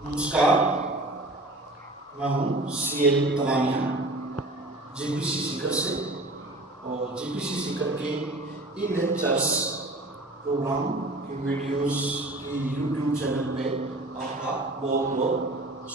नमस्कार, मैं हूँ CL तलानिया जीपीसी सीकर से। और जीपीसी सीकर के इन लेक्चर्स प्रोग्राम की वीडियोस की यूट्यूब चैनल पे आपका बहुत बहुत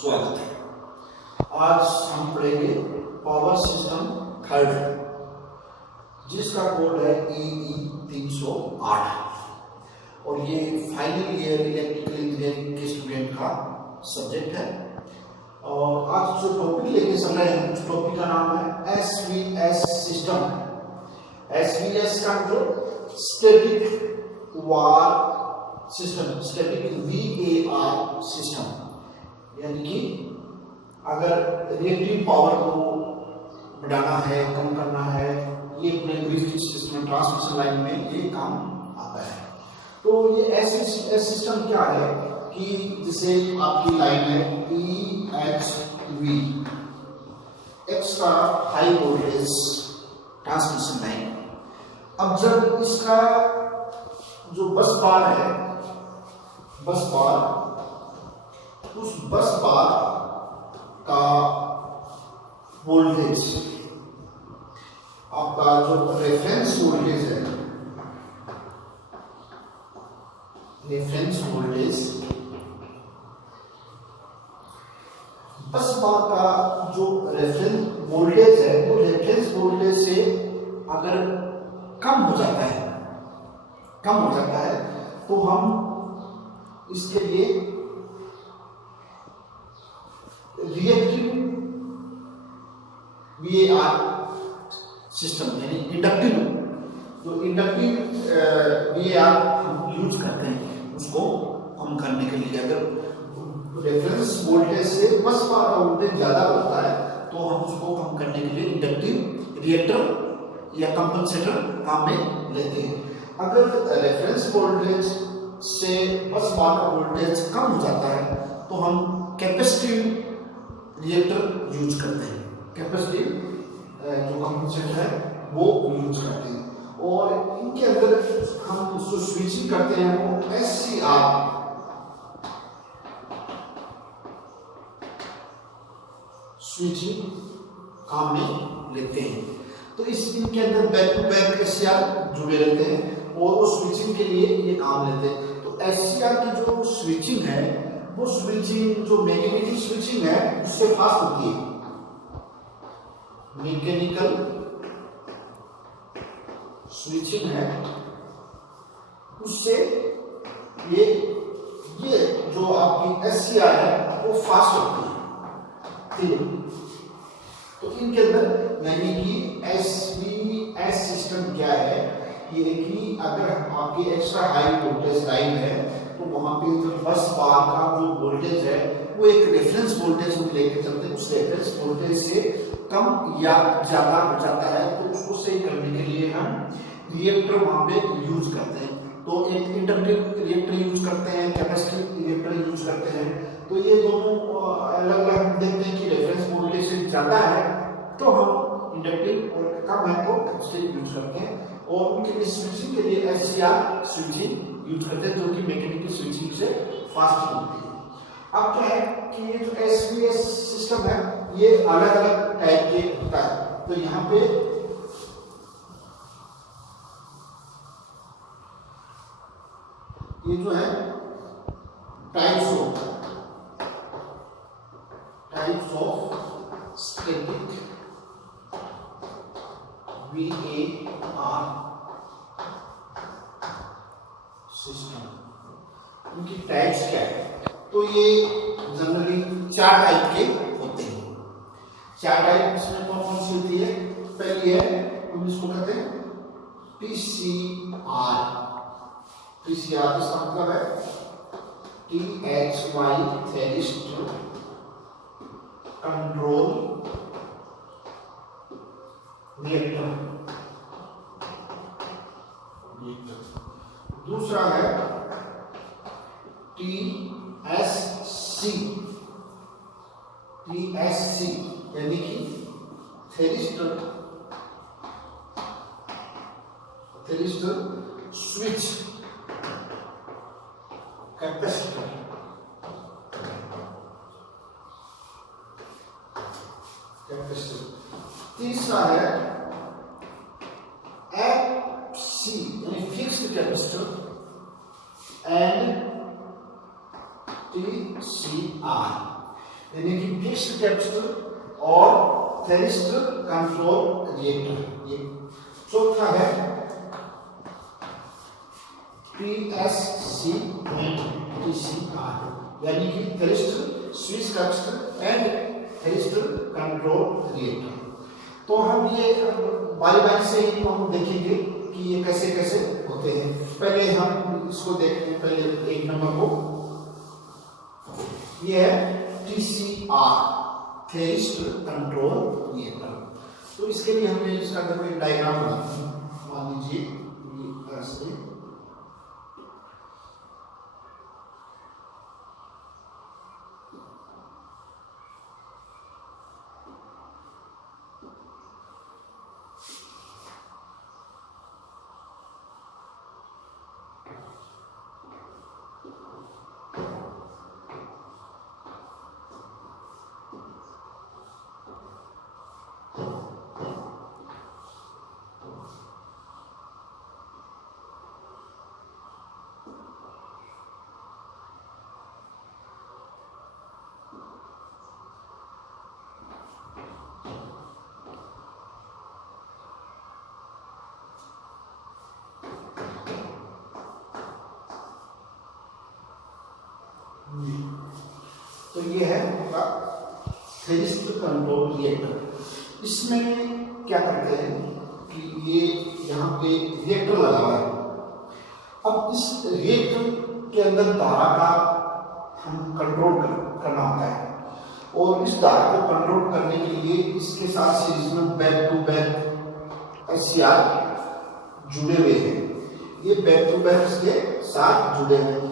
स्वागत है। आज हम पढ़ेंगे पावर सिस्टम थर्ड, जिसका कोड है EE 308 और ये फाइनल ईयर इलेक्ट्रिकल इंजीनियरिंग के स्टूडेंट का सब्जेक्ट है। और आज जो टॉपिक लेके चल रहे हैं उस टॉपिक का नाम है SVS सिस्टम। SVS का जो static var system, static VAR system, यानी कि अगर रिएक्टिव पावर को बढ़ाना है, कम करना है, ये अपने ब्रिज सिस्टम ट्रांसमिशन लाइन में ये काम आता है। तो ये SVS सिस्टम क्या है कि जैसे आपकी लाइन है EHV, extra high voltage transmission line. अब जब इसका जो बस बार है, बस बार, उस बस बार का वोल्टेज, आपका जो रेफरेंस वोल्टेज है, रेफरेंस वोल्टेज, बस बार का जो रेफरेंस वोल्टेज है वो रेफरेंस वोल्टेज से अगर कम हो जाता है, कम हो जाता है तो हम इसके लिए रिएक्टिव VAR सिस्टम यानी इंडक्टिव, जो इंडक्टिव VAR हम यूज करते हैं उसको कम करने के लिए। अगर रेफरेंस वोल्टेज से बस बार का वोल्टेज ज्यादा होता है तो हम उसको कम करने के लिए इंडक्टिव रिएक्टर या कंपनसेटर काम में लेते हैं। अगर रेफरेंस वोल्टेज से बस बार का वोल्टेज कम हो जाता है तो हम कैपेसिटिव रिएक्टर यूज करते हैं, कैपेसिटिव जो कंपनसेटर है वो यूज करते हैं। और इनके अंदर हम जो स्विचिंग करते हैं वो SCR स्विचिंग काम में लेते हैं। तो इस इनके अंदर बैक टू बैक SCR जुड़े रहते हैं और वो स्विचिंग के लिए ये काम लेते हैं। तो SCR की जो स्विचिंग है वो स्विचिंग जो मैग्नेटिक स्विचिंग है उससे फास्ट होती है, मैकेनिकल स्विचिंग है उससे ये जो आपकी SCR है वो फास्ट होती है। ठीक है, तो इनके अंदर यानी कि SVS सिस्टम क्या है, ये कि अगर आपकी एक्स्ट्रा हाई वोल्टेज लाइन है तो वहां पे जो बस बार का जो वोल्टेज है वो एक रेफरेंस वोल्टेज हम लेके चलते हैं, उस रेफरेंस वोल्टेज से कम या ज्यादा हो जाता है तो उसको सही करने के लिए हम रिएक्टर वहां पे यूज करते हैं। तो एक इंडक्टिव रिएक्टर यूज करते हैं, कैपेसिटिव रिएक्टर यूज करते हैं। तो ये दोनों अलग अलग हम देखते हैं कि रेफरेंस वोल्टेज से ज्यादा है तो हम इंडक्टिव और कम है तो कैपेसिटिव यूज करते हैं। और उनके लिए स्विचिंग के लिए SCR स्विचिंग यूज करते हैं जो कि मैग्नेटिक स्विचिंग से फास्ट होती है। अब क्या है कि ये जो SVS सिस्टम है ये अलग अलग टाइप के होता है। तो यहाँ पे ये जो है types of static VAR system, उनकी टाइप्स क्या है? तो ये जनरली 4 टाइप के होते हैं। 4 टाइप इसमें कौन कौन सी होती है? पहली है हम इसको कहते हैं PCR। PCR इसका मतलब है THY थेरिस्टर कंट्रोल रिएक्टर। दूसरा है TSC यानी कि थेरिस्टर स्विच कैपेसिटर। कैपेसिटर। तीसरा है एफसी यानी फिक्स्ड कैपेसिटर एंड टीसीआर यानी कि फिक्स्ड कैपेसिटर और थेरिस्टर कंट्रोल रिएक्टर। ये चौथा है पीएससी एंड टीसीआर यानी कि thyristor switch capacitor and thyristor control reactor. तो हम ये बारी बारी से ही हम देखेंगे कि ये कैसे कैसे होते हैं। पहले हम इसको देखते हैं, पहले एक नंबर को, ये है टीसीआर थेरिस्टर कंट्रोल रिएक्टर। तो इसके लिए हमने इसका अगर कोई डायग्राम बनाते हैं, मान लीजिए ऐसे, तो ये है आपका थेरिस्टर कंट्रोल रिएक्टर। इसमें क्या करते हैं कि ये यहाँ पे रिएक्टर लगा हुआ है। अब इस रिएक्टर के अंदर धारा का हम कंट्रोल करना होता है, और इस धारा को कंट्रोल करने के लिए इसके साथ सीरीज में बैक टू बैक एससीआर जुड़े हुए हैं। ये बैक टू बैक के साथ जुड़े हुए हैं,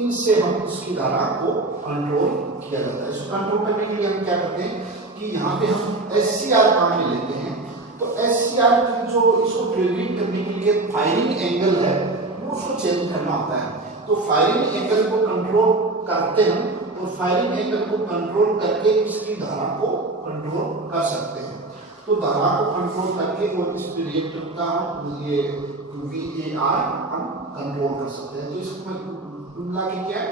इनसे हम इसकी धारा को कंट्रोल किया जाता है। इसको कंट्रोल करने के लिए हम क्या करते हैं कि यहाँ पे हम एससीआर काम में लेते हैं। तो एससीआर की जो इसको ट्रिगरिंग करने के लिए फायरिंग एंगल है वो उसको चेंज करना होता है। तो फायरिंग एंगल को कंट्रोल करते हैं, और फायरिंग एंगल को कंट्रोल करके इसकी धारा को कंट्रोल कर सकते हैं। तो धारा को कंट्रोल करके और इस रिएक्टर का ये VAR हम कंट्रोल कर सकते हैं। तो इसको मिला के क्या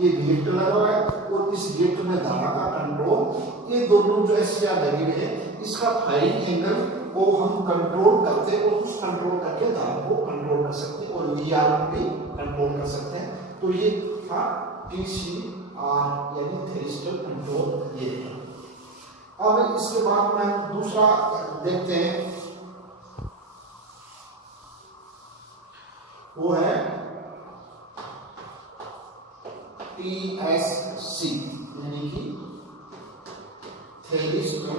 ये रिएक्टर लगा हुआ है, और इस रिएक्टर में धारा का कंट्रोल, ये दोनों जो एससीआर लगे हुए हैं, इसका फायरिंग एंगल को हम कंट्रोल करते हैं, और उस कंट्रोल करके धारा को कंट्रोल कर सकते हैं, और VAR को भी कंट्रोल कर सकते हैं। तो ये था TCR यानी थेरिस्टर कंट्रोल रिएक्टर। अब इसके बाद में दूसरा देखते हैं, वो है TSC यानी कि थेरिस्टर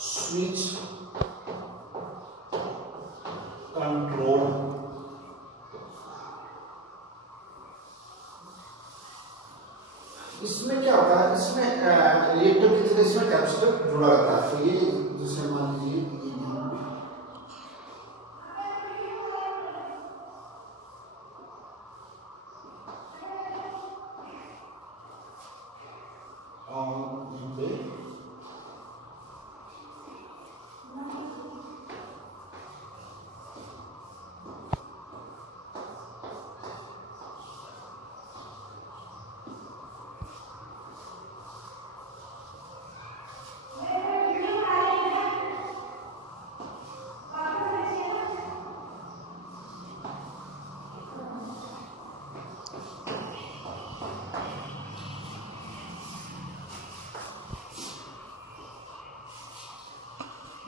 स्विच कंट्रोल। इसमें क्या होता है, इसमें रिएक्टर की तरह इसमें कैपेसिटर जुड़ा रहता है। तो ये जैसे मान लीजिए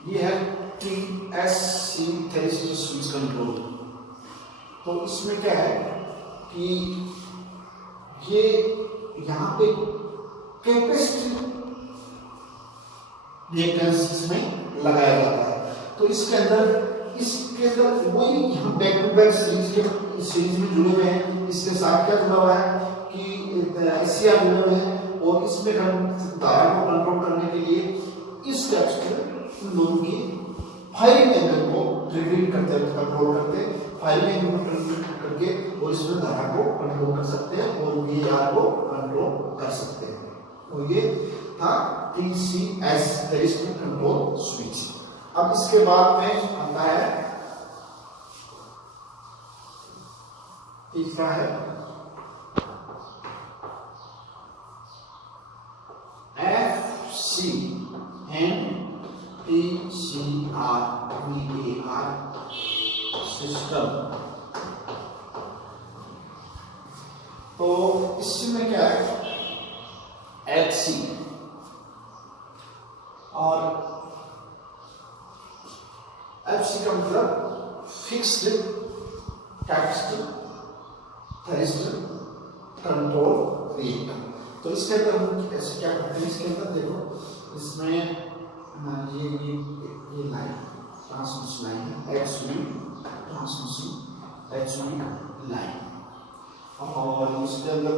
ये है TSC थेरिस्टर स्विच कंट्रोल। तो इसमें क्या है कि ये यहाँ पे कैपेसिटिव रिएक्टेंस इसमें लगाया जाता है। तो इसके अंदर वही यहाँ बैक टू बैक सीरीज में जुड़े हुए हैं। इसके साथ क्या जुड़ा हुआ है कि एससीआर जुड़े हुए हैं, और इसमें धारा को कंट्रोल करने के लिए इस कैपेसिटर दोनों की फायरिंग एंगल को ट्रिगरिंग करते हैं, कंट्रोल करते हैं, फायरिंग एंगल को ट्रिगर करके, और इसमें धारा को कंट्रोल कर सकते हैं, और VAR को कंट्रोल कर सकते हैं। तो ये था TCS थेरिस्टर कंट्रोल स्विच। अब इसके बाद में आता है तीसरा है FC and TCR VAR system. तो इसमें क्या है FC और FC का मतलब फिक्स्ड कैपेसिटर थेरिस्टर कंट्रोल रिएक्टर। तो इसके अंदर हम ऐसे क्या करते हैं, इसके अंदर देखो इसमें ये लाइन ट्रांसमिशन लाइन है, HV ट्रांसमिशन HV लाइन, और इसके अंदर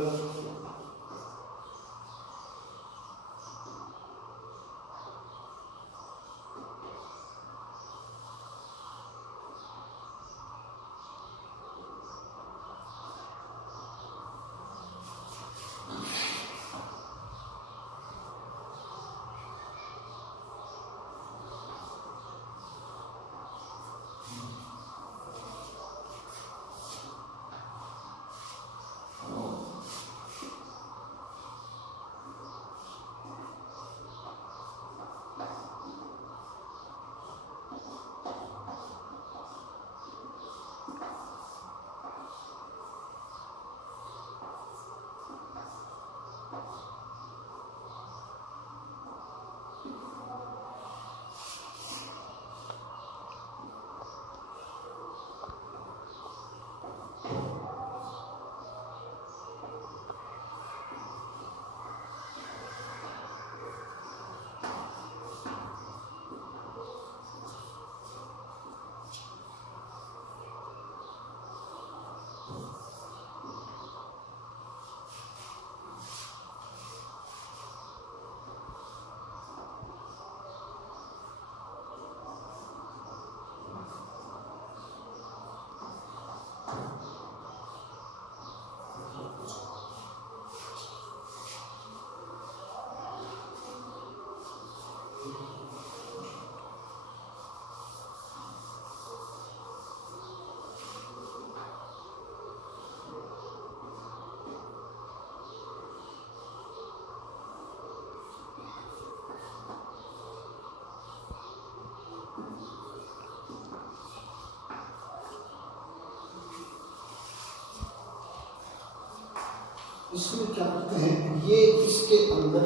इसमें क्या करते हैं, ये इसके अंदर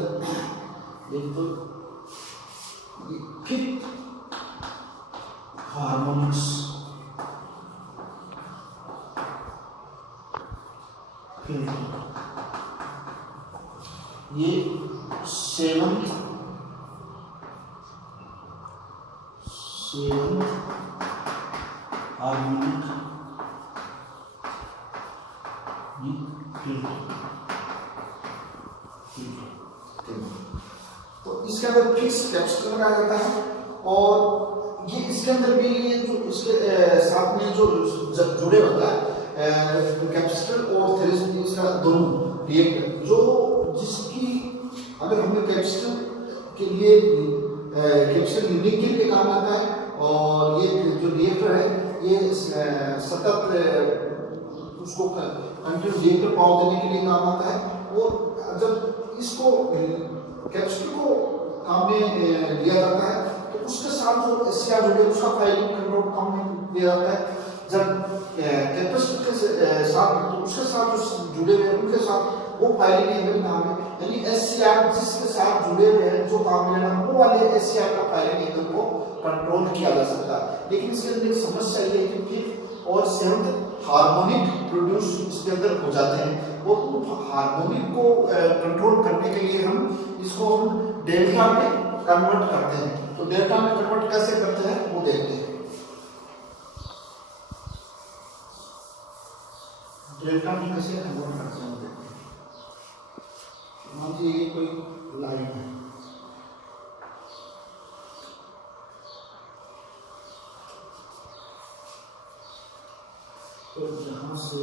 एक तो फिट हार्मोनिक्स ये सेवंथ हार्मोनिक तो इसके अंदर फिक्स कैपेसिटर लगाया जाता है, और ये इसके अंदर भी ये जो इसके साथ में जो जुड़े होता है कैपेसिटर और थेरिस्टर, इसका दोनों रिएक्टर जो जिसकी अगर हमें कैपेसिटर के लिए कैपेसिटर रीडिंग के लिए काम आता है, और ये जो रिएक्टर है ये सतत उसको कंटिन्यू रिएक्टर पावर देने के लिए काम आता है। और जब इसको कैपेसिटर को काम में लिया जाता है तो उसके साथ जो एससीआर जुड़े उसका फाइलिंग कंट्रोल काम में लिया जाता है। जब कैपेसिटर के साथ तो उसके साथ जो जुड़े हुए उनके साथ वो फाइलिंग एंगल काम है, यानी एससीआर जिसके साथ जुड़े हुए हैं जो काम लेना वो वाले एससीआर का फाइलिंग एंगल को कंट्रोल किया जा सकता है। लेकिन इसके अंदर एक समस्या ये है कि और सेवंथ हार्मोनिक प्रोड्यूस इसके अंदर हो जाते हैं, वो हार्मोनिक को कंट्रोल करने के लिए हम इसको हम डेल्टा में कन्वर्ट करते हैं। तो डेल्टा में कन्वर्ट कैसे करते हैं वो देखते हैं। डेल्टा में कैसे कन्वर्ट करते हैं वो देखते हैं। मान लीजिए ये कोई लाइन है, तो जहां से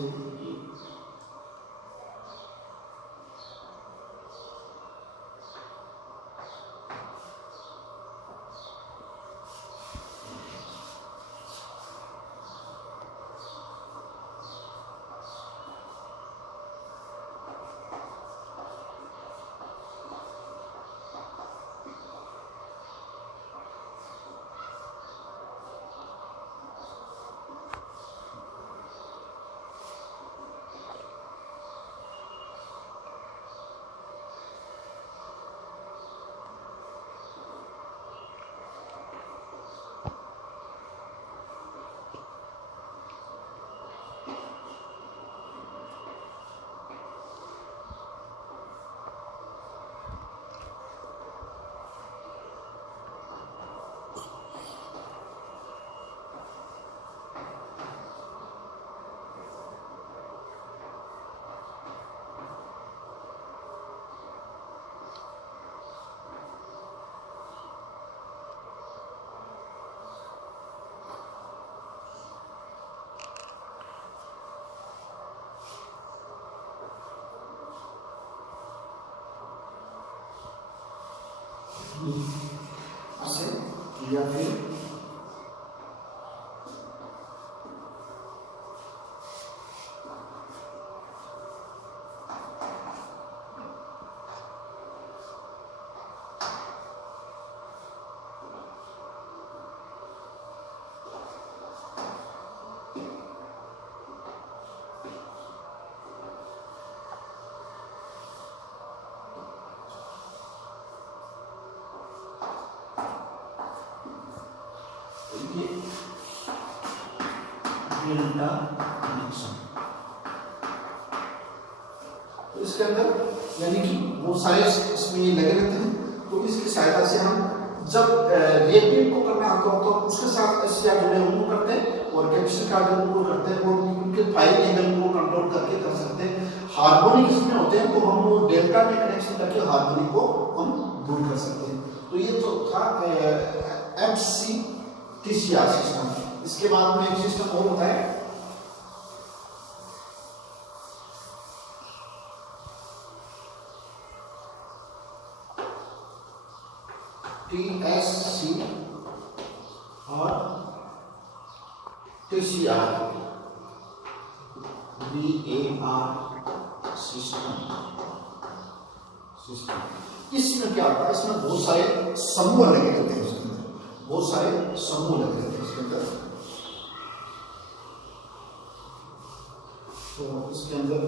ऐसे या फिर डेल्टा कनेक्शन। तो इसके अंदर यानी कि वो सारे इसमें ये लगे रहते हैं, तो इसकी सहायता से हम जब रिएक्टेंट को करना आता हो तो उसके साथ एससीआर जुड़े उनको करते हैं और कैपेसिटर का जो उनको करते हैं और उनके फायरिंग एंगल को कंट्रोल करके कर सकते हैं। हार्मोनिक इसमें होते हैं तो हम वो डेल्टा में कनेक्शन करके हार्मोनिक को हम दूर कर सकते हैं। तो ये तो था FCTCR सिस्टम। इसके बाद में एक सिस्टम और होता है TSC और TCR BAR सिस्टम। इसमें क्या होता है, इसमें बहुत सारे समूह लगे रहते हैं, इसके अंदर बहुत सारे समूह लगे रहते हैं इसके अंदर। तो इसके अंदर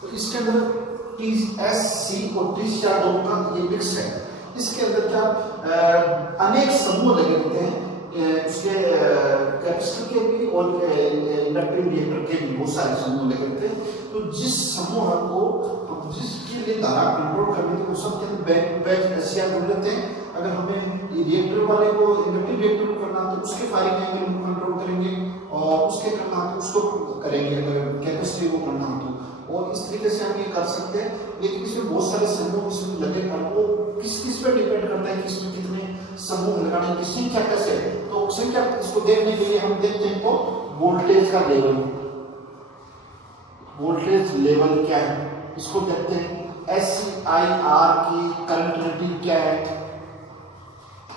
तो इसके अंदर TSC और TCR दोनों का ये मिक्स है। इसके अंदर क्या अनेक समूह लगे होते हैं, इसके कैपेसिटर के भी और इलेक्ट्रिक रिएक्टर के भी बहुत सारे समूह लगे होते हैं। तो जिस समूह को जिसके लिए धारा कंट्रोल करने के सब के अंदर बैच एससीआर जुड़ लेते हैं। अगर हमें रिएक्टर वाले को इलेक्ट्रिक रिएक्टर को करना तो उसके फायरिंग एंगल को कंट्रोल करेंगे और उसके करना तो उसको करेंगे, अगर कैपेसिटी को करना तो। और इस तरीके से हम ये कर सकते हैं। लेकिन इसमें बहुत सारे समूह इसमें लगे और वो किस किस पे डिपेंड करता है कि इसमें कितने समूह लगाने की संख्या कैसे है। तो संख्या इसको देखने के लिए हम देखते हैं तो वोल्टेज का लेवल, वोल्टेज लेवल क्या है इसको देखते हैं। SCIR की करंट रेटिंग क्या है,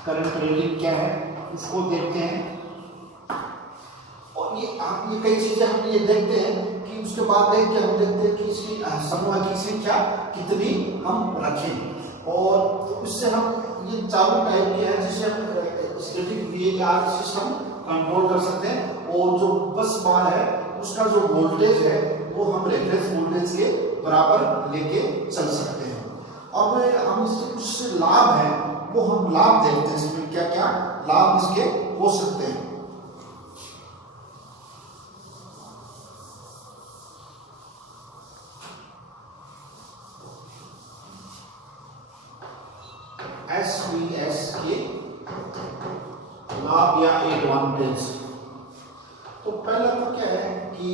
करंट रेटिंग क्या है उसको देखते हैं। और ये आप ये कई चीजें हम ये देखते हैं कि उसके बाद हम देखते हैं कि इसकी समूह की संख्या कितनी हम रखें। और तो इससे हम ये चारों टाइप के हैं जिससे हम स्टैटिक VAR सिस्टम कंट्रोल कर सकते हैं। और जो बस बार है उसका जो वोल्टेज है वो हम रेफरेंस वोल्टेज के बराबर लेके चल सकते हैं। अब हम इससे कुछ लाभ है वो हम लाभ देखते हैं, इसमें क्या क्या लाभ इसके हो सकते हैं। SVS के लाभ या एडवांटेज। तो पहला तो क्या है कि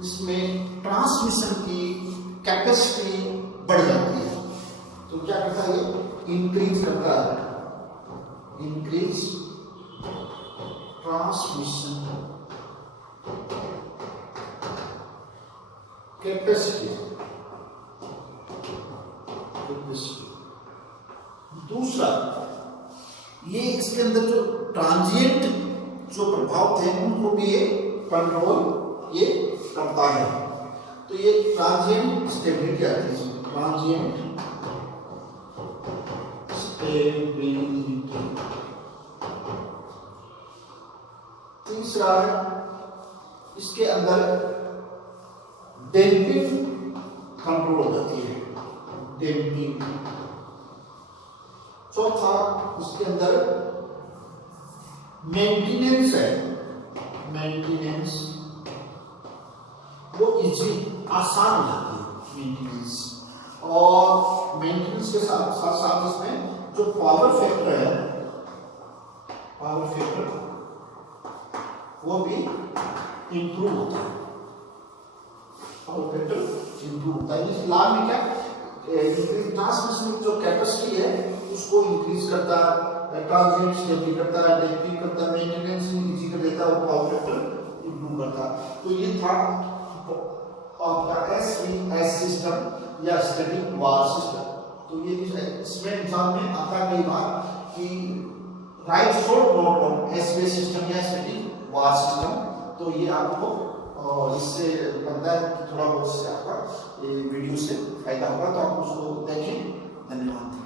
इसमें ट्रांसमिशन की कैपेसिटी बढ़ जाती है। तो क्या करता है ये, इंक्रीज करता है, इंक्रीज ट्रांसमिशन कैपेसिटी। दूसरा, ये इसके अंदर जो ट्रांजिएंट जो प्रभाव थे उनको भी ये कंट्रोल ये करता है। तो ये ट्रांजिएंट स्टेबिलिटी आती है इसमें, ट्रांजिएंट स्टेबिलिटी। तीसरा है इसके अंदर डैम्पिंग कंट्रोल हो जाती है, डैम्पिंग। चौथा इसके अंदर मेंटेनेंस है, मेंटेनेंस वो इजी आसान हो जाती है मेंटेनेंस। और मेंटेनेंस के साथ साथ साथ इसमें जो पावर फैक्टर है, पावर फैक्टर वो भी इंप्रूव होता है, पावर फैक्टर इंप्रूव होता है। इस लाभ में क्या, ट्रांसमिशन जो कैपेसिटी है उसको इंक्रीज करता है, ट्रांजिएंट स्टेबिलिटी करता है, डैम्पिंग करता है, मेंटेनेंस इजी कर देता है और पावर फैक्टर इंप्रूव करता है। तो ये था आपका एसवीएस सिस्टम या स्टैटिक वार सिस्टम। तो ये इसमें एग्जाम में आता कई बार कि write short note on SVS system या स्टैटिक वार सिस्टम। तो ये आपको इससे लगता है कि थोड़ा बहुत से आपका वीडियो से फायदा होगा, तो आप उसको देखें। धन्यवाद।